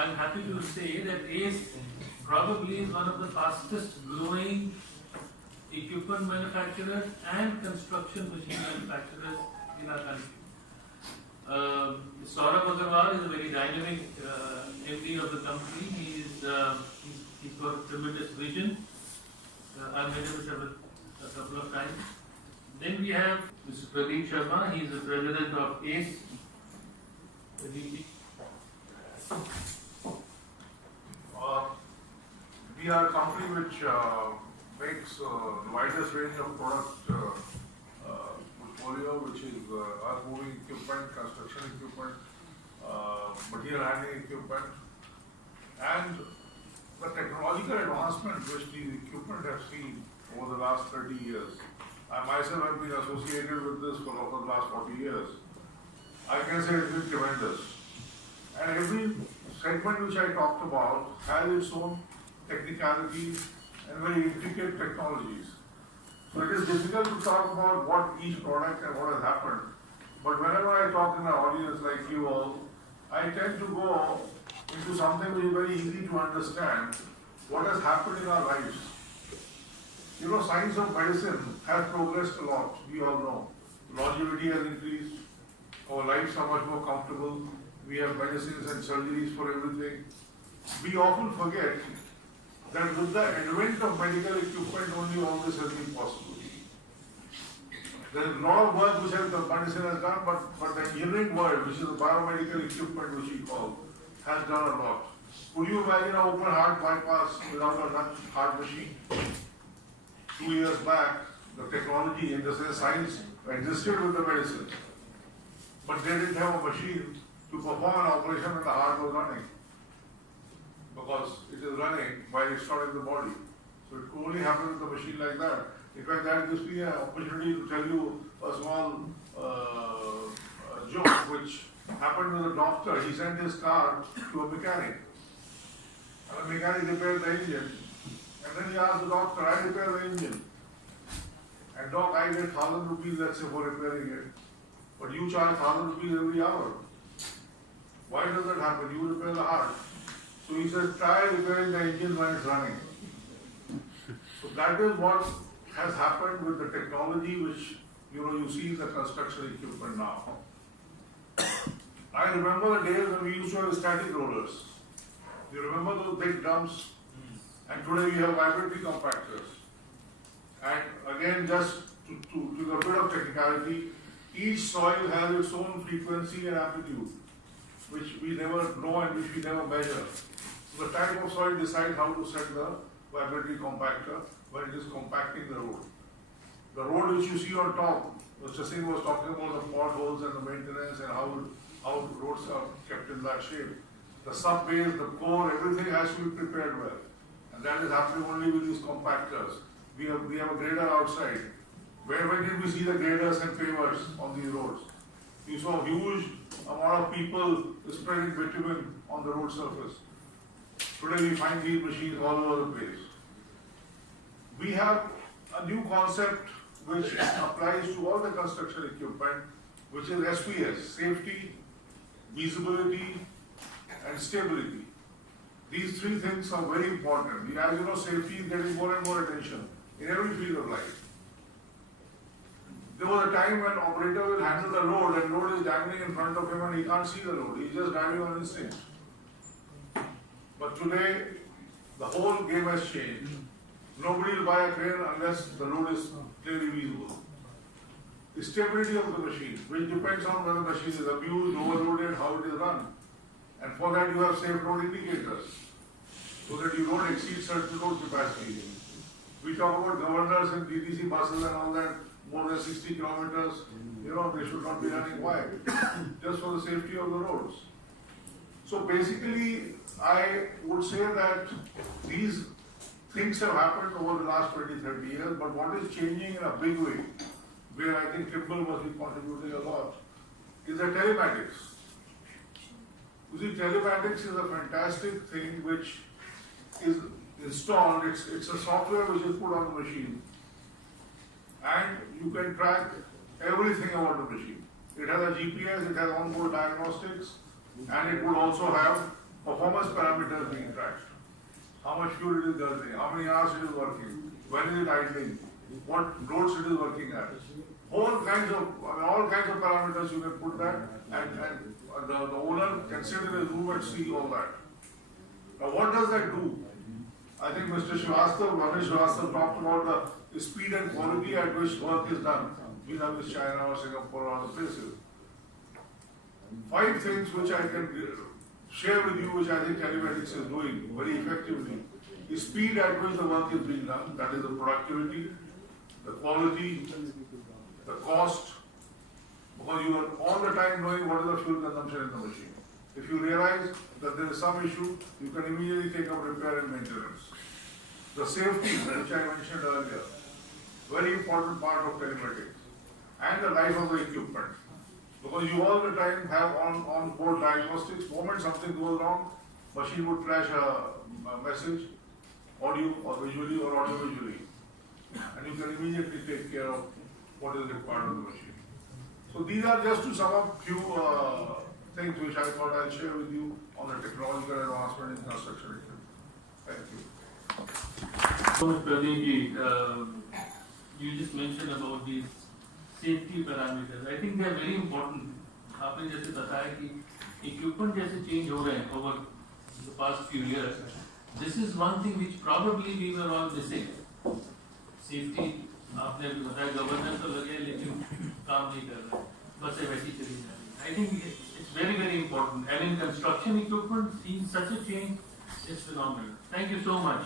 I'm happy to say that ACE probably is one of the fastest growing equipment manufacturers and construction machine manufacturers in our country. Saurabh Agarwal is a very dynamic MD of the company. He's got a tremendous vision. I've met him a couple of times. Then we have Mr. Pradeep Sharma. He's the president of ACE. We are a company which makes the widest range of product portfolio, which is earth moving equipment, construction equipment, material handling equipment, and the technological advancement which these equipment have seen over the last 30 years. I myself have been associated with this for over the last 40 years. I can say it's been tremendous. And every segment which I talked about has its own technicalities and very intricate technologies. So it is difficult to talk about what each product and what has happened. But whenever I talk in an audience like you all, I tend to go into something which is very easy to understand what has happened in our lives. You know, science of medicine has progressed a lot, we all know. Longevity has increased, our lives are much more comfortable, we have medicines and surgeries for everything. We often forget that with the advent of medical equipment only all this has been possible. There is a lot of work which the medicine has done, but the engineering world, which is the biomedical equipment which we call, has done a lot. Could you imagine an open heart bypass without a heart machine? 2 years back, the technology and the science existed with the medicine, but they didn't have a machine to perform an operation when the heart was running, because it is running while it's not in the body. So it could only happen with a machine like that. In fact, that gives me an opportunity to tell you a small joke which happened with a doctor. He sent his car to a mechanic, and the mechanic repaired the engine. And then he asked the doctor, I repair the engine. And doc, I get 1,000 rupees, let's say, for repairing it. But you charge 1,000 rupees every hour. Why does that happen? You repair the heart. So he says, try repairing the engine when it's running. So that is what has happened with the technology which you see in the construction equipment now. I remember the days when we used to have static rollers. You remember those big drums? And today we have vibratory compactors. And again, just to a bit of technicality, each soil has its own frequency and amplitude, which we never know and which we never measure. So the type of soil decides how to set the vibratory compactor when it is compacting the road. The road which you see on top, Mr. Singh was talking about the potholes and the maintenance and how roads are kept in that shape. The subways, the core, everything has to be prepared well. And that is happening only with these compactors. We have a grader outside. When did we see the graders and pavers on these roads? You saw a huge amount of people spreading bitumen on the road surface. Today we find these machines all over the place. We have a new concept which applies to all the construction equipment, which is SPS, safety, visibility, and stability. These three things are very important. As you know, safety is getting more and more attention in every field of life. There was a time when operator will handle the load and load is dangling in front of him and he can't see the load. He's just driving on instinct. But today, the whole game has changed. Nobody will buy a crane unless the load is clearly visible. The stability of the machine, which depends on whether the machine is abused, overloaded, how it is run. And for that you have safe load indicators, so that you don't exceed certain load capacity. We talk about governors and DTC buses and all that, more than 60 kilometers, they should not be running wide, just for the safety of the roads. So basically, I would say that these things have happened over the last 20-30 years, but what is changing in a big way, where I think Trimble must be contributing a lot, is the telematics. You see, telematics is a fantastic thing which is installed. It's a software which is put on the machine, and you can track everything about the machine. It has a GPS, it has onboard diagnostics, and it would also have performance parameters being tracked. How much fuel it is burning, how many hours it is working, when is it idling, what loads it is working at. All kinds of parameters you can put that, and the owner can sit in his room and see all that. Now what does that do? I think Mr. Ramesh Srivastava talked about the speed and quality at which work is done, vis-a-vis China or Singapore or other places. 5 things which I can share with you, which I think telematics is doing very effectively. The speed at which the work is being done, that is the productivity, the quality, the cost, because you are all the time knowing what is the fuel consumption in the machine. If you realize that there is some issue, you can immediately take up repair and maintenance. The safety, which I mentioned earlier, very important part of telematics, and the life of the equipment. Because you all the time have on board diagnostics. Moment something goes wrong, machine would flash a message, audio or visually or audio visually, and you can immediately take care of what is required of the machine. So these are just to sum up few things which I thought I'll share with you on the technological advancement in construction equipment. Thank you. So much, Pradeep, you just mentioned about these safety parameters. I think they are very important. आपने जैसे बताया कि equipment जैसे change हो रहे हैं over the past few years. This is one thing which probably we were all missing. Safety आपने अभी बताया governance तो लगे लेकिन काम नहीं कर रहा है. बस वैसी चली जा रही है. I think it's very important. And in construction equipment, seeing such a change is phenomenal. Thank you so much.